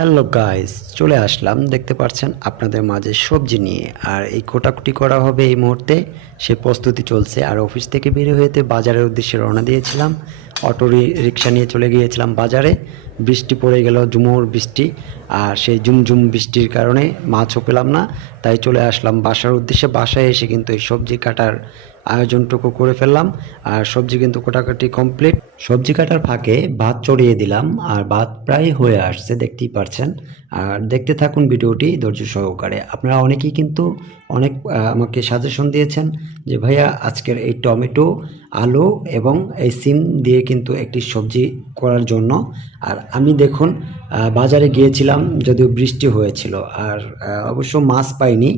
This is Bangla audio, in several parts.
হ্যালো গাইস, চলে আসলাম। দেখতে পাচ্ছেন আপনাদের মাঝে সবজি নিয়ে। আর এই কোটাকুটি করা হবে এই মুহূর্তে, সে প্রস্তুতি চলছে। আর অফিস থেকে বের হয়েতে বাজারের উদ্দেশ্যে রওনা দিয়েছিলাম। অটো রিক্সা নিয়ে চলে গিয়েছিলাম বাজারে। বৃষ্টি পড়ে গেল, ঝুমুর বৃষ্টি। আর সেই ঝুমঝুম বৃষ্টির কারণে মাছও পেলাম না, তাই চলে আসলাম বাসার উদ্দেশ্যে। বাসায় এসে কিন্তু এই সবজি কাটার আয়োজনটুকু করে ফেললাম। আর সবজি কিন্তু কাটাকাটি কমপ্লিট। সবজি কাটার ফাঁকে ভাত চড়িয়ে দিলাম, আর ভাত প্রায় হয়ে আসছে, দেখতেই পারছেন। আর দেখতে থাকুন ভিডিওটি ধৈর্য সহকারে। আপনারা অনেকেই কিন্তু অনেক আমাকে সাজেশন দিয়েছেন যে ভাইয়া আজকের এই টমেটো, আলু এবং এই সিম দিয়ে কিন্তু একটি সবজি করার জন্য। আর আমি দেখুন বাজারে গিয়েছিলাম, যদিও বৃষ্টি হয়েছিল, আর অবশ্য মাছ পাইনি।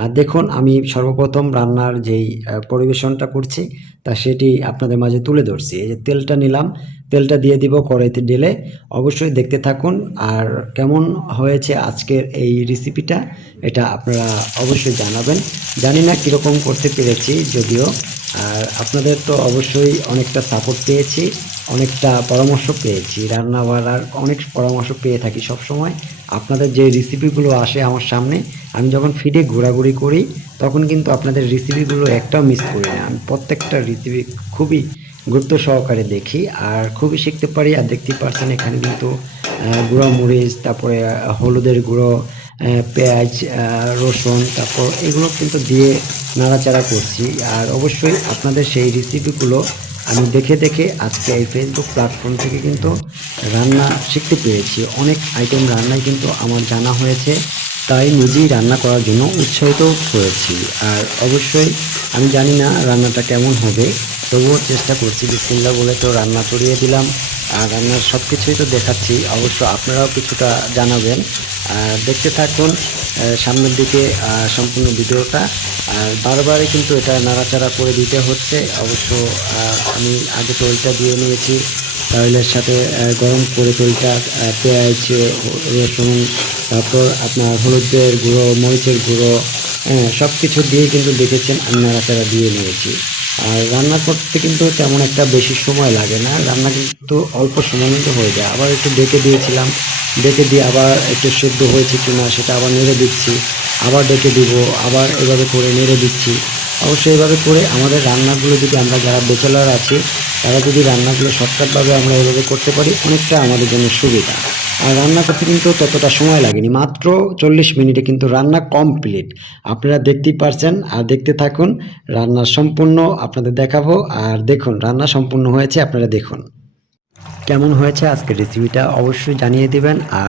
আর দেখুন আমি সর্বপ্রথম রান্নার যেই পরিবেশনটা করছি তা সেটি আপনাদের মাঝে তুলে ধরছি। এই যে তেলটা নিলাম, তেলটা দিয়ে দিব কড়াইতে ঢেলে। অবশ্যই দেখতে থাকুন। আর কেমন হয়েছে আজকের এই রেসিপিটা, এটা আপনারা অবশ্যই জানাবেন। জানি না কীরকম করতে পেরেছি যদিও। আর আপনাদের তো অবশ্যই অনেকটা সাপোর্ট পেয়েছি, অনেকটা পরামর্শ পেয়েছি। রান্না বান্নার অনেক পরামর্শ পেয়ে থাকি সব সময়। আপনাদের যে রেসিপিগুলো আসে আমার সামনে, আমি যখন ফিডে ঘোরাঘুরি করি তখন কিন্তু আপনাদের রেসিপিগুলো একটাও মিস করি না। আমি প্রত্যেকটা রেসিপি খুবই গুরুত্ব সহকারে দেখি আর খুবই শিখতে পারি। আর দেখতেই পারছেন এখানে কিন্তু গুঁড়ো মরিচ, তারপরে হলুদের গুঁড়ো, পেঁয়াজ, রসুন, তারপর এগুলো কিন্তু দিয়ে নাড়াচাড়া করছি। আর অবশ্যই আপনাদের সেই রেসিপিগুলো আমি দেখে দেখে আজকে এই ফেসবুক প্ল্যাটফর্ম থেকে কিন্তু রান্না শিখতে পেরেছি। অনেক আইটেম রান্নায় কিন্তু আমার জানা হয়েছে, তাই নিজেই রান্না করার জন্য উৎসাহিত হয়েছি। আর অবশ্যই আমি জানি না রান্নাটা কেমন হবে, তবুও চেষ্টা করছি। বিসমিল্লাহ বলে তো রান্না চড়িয়ে দিলাম। আর রান্নার সব কিছুই তো দেখাচ্ছি, অবশ্য আপনারাও কিছুটা জানাবেন। আর দেখতে থাকুন সামনের দিকে সম্পূর্ণ ভিডিওটা। আর বারবারই কিন্তু এটা নাড়াচাড়া করে দিতে হচ্ছে। অবশ্য আমি আগে তেলটা দিয়ে নিয়েছি, তেলের সাথে গরম করে তেলটা, পেঁয়াজ, রসুন, তারপর আপনার হলুদের গুঁড়ো, মরিচের গুঁড়ো, সব কিছু দিয়ে কিন্তু দেখেছেন আমি নাড়াচাড়া দিয়ে নিয়েছি। আর রান্না করতে কিন্তু তেমন একটা বেশি সময় লাগে না, রান্না কিন্তু অল্প সময়ের মধ্যে হয়ে যায়। আবার একটু ডেকে দিয়েছিলাম, ডেকে দিয়ে আবার একটু সেদ্ধ হয়েছে কি না সেটা আবার নেড়ে দিচ্ছি, আবার ডেকে দিব, আবার এভাবে করে নেড়ে দিচ্ছি। অবশ্যই এভাবে করে আমাদের রান্নাগুলো যদি আমরা যারা ব্যাচেলার আছি তারা যদি রান্নাগুলো শর্টকাটভাবে আমরা এভাবে করতে পারি, অনেকটা আমাদের জন্য সুবিধা। আর রান্না করতে কিন্তু ততটা সময় লাগেনি, মাত্র 40 মিনিটে কিন্তু রান্না কমপ্লিট। আপনারা দেখতেই পারছেন। আর দেখতে থাকুন, রান্না সম্পূর্ণ আপনাদের দেখাবো। আর দেখুন রান্না সম্পূর্ণ হয়েছে, আপনারা দেখুন কেমন হয়েছে আজকের রেসিপিটা অবশ্যই জানিয়ে দিবেন। আর